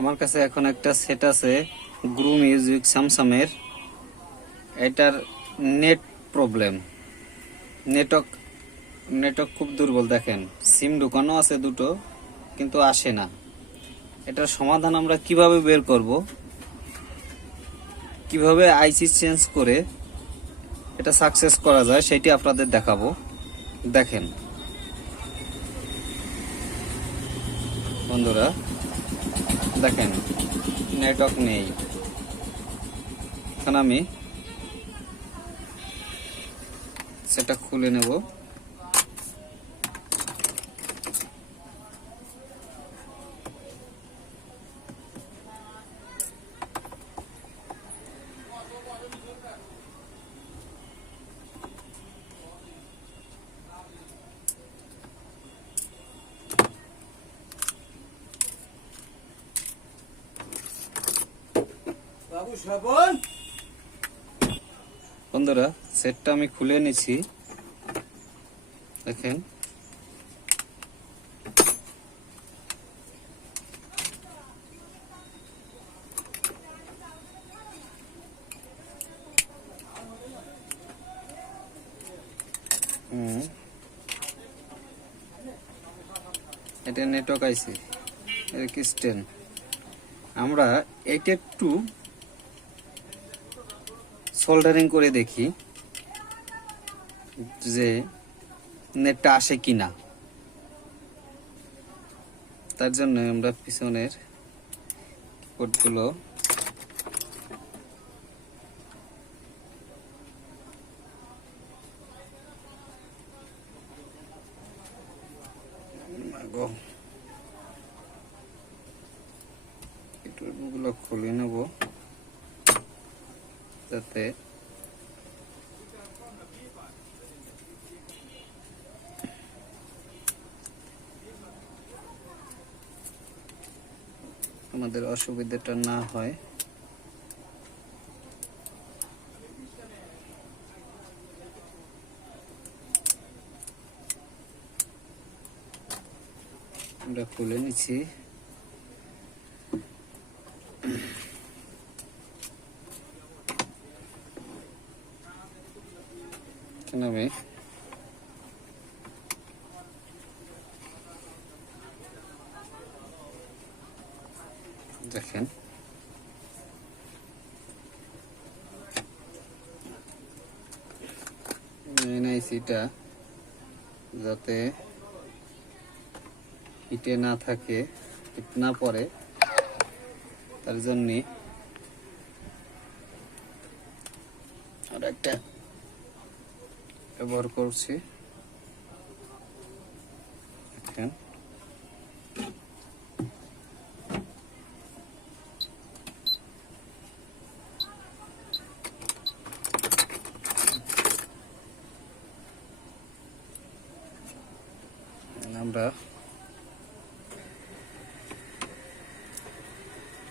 আমার কাছে এখন একটা সেট আছে গ্রু মিউজিক স্যামসাংয়ের। এটার নেট প্রবলেম, নেটওয়ার্ক নেটওয়ার্ক খুব দুর্বল। দেখেন সিম ঢুকানো আছে দুটো, কিন্তু আসে না। এটার সমাধান আমরা কিভাবে বের করব, কিভাবে আইসি চেঞ্জ করে এটা সাকসেস করা যায় সেটি আপনাদের দেখাবো। দেখেন বন্ধুরা, দেখেন নেটওয়ার্ক নেই। এখন আমি সেটা খুলে নেব। বন্ধুরা, সেটটা আমি খুলে নিছি। দেখেন এটা নেটওয়ার্ক আইসি কিস্টেন। আমরা এটা একটু সোল্ডারিং করে দেখি যে নেটটা আসে কিনা। তার জন্য আমরা পিছনের পোর্টগুলো খুলে নেব, যাতে আমাদের অসুবিধাটা না হয়। আমরা খুলে নিচ্ছি। আমি দেখেন এনআইসিটা যাতে হিটে না থাকে, হিট না পড়ে, তার জন্য আর একটা ব্যবহার করছি। দেখেন আমরা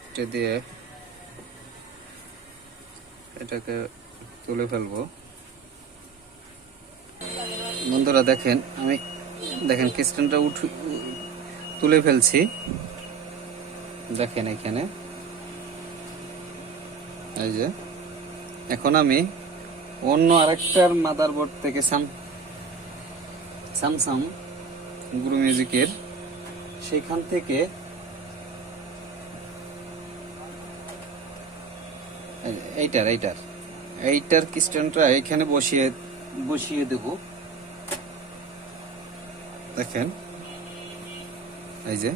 এটা দিয়ে এটাকে তুলে ফেলবো। বন্ধুরা দেখেন, আমি দেখেন কিস্টেনটা তুলে ফেলছি। দেখেন এখানে এই যে, এখন আমি অন্য আরেকটার মাদারবোর্ড থেকে স্যামসাং গ্রু মিউজিকের সেখান থেকে এইটার কিস্টেনটা এখানে বসিয়ে দেব। দেখেন এই যে,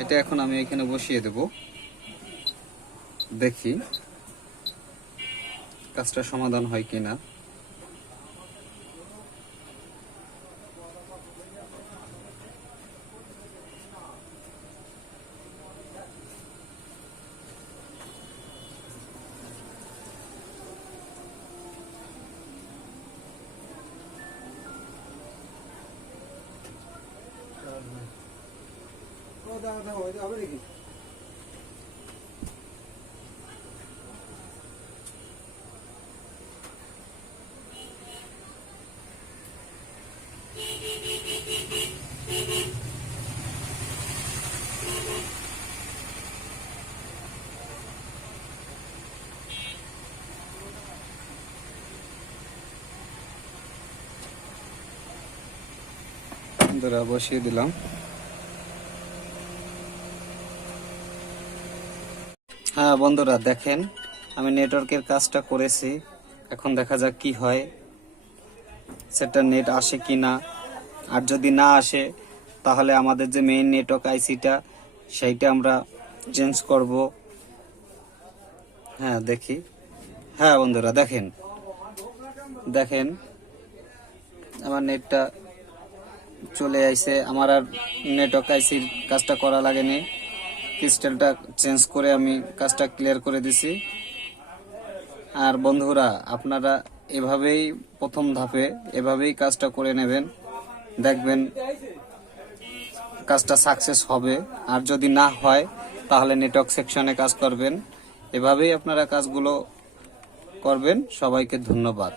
এটা এখন আমি এখানে বসিয়ে দেব। দেখি কাজটা সমাধান হয় কিনা। বন্ধুরা বসিয়ে দিলাম। হ্যাঁ বন্ধুরা দেখেন, আমি নেটওয়ার্কের কাজটা করেছি। এখন দেখা যাক কি হয়, সেটা নেট আসে কি না। আর যদি না আসে তাহলে আমাদের যে মেইন নেটওয়ার্ক আইসিটা সেইটা আমরা চেঞ্জ করব। হ্যাঁ দেখি। হ্যাঁ বন্ধুরা দেখেন দেখেন আমার নেটটা চলে আইছে। আমার আর নেটওয়ার্ক আইসির কাজটা করা লাগেনি, ক্রিস্টালটা চেঞ্জ করে আমি কাজটা ক্লিয়ার করে দিছি। আর বন্ধুরা আপনারা এভাবেই প্রথম ধাপে এভাবেই কাজটা করে নেবেন, দেখবেন কাজটা সাকসেস হবে। আর যদি না হয় তাহলে নেটওয়ার্ক সেকশনে কাজ করবেন। এভাবেই আপনারা কাজগুলো করবেন। সবাইকে ধন্যবাদ।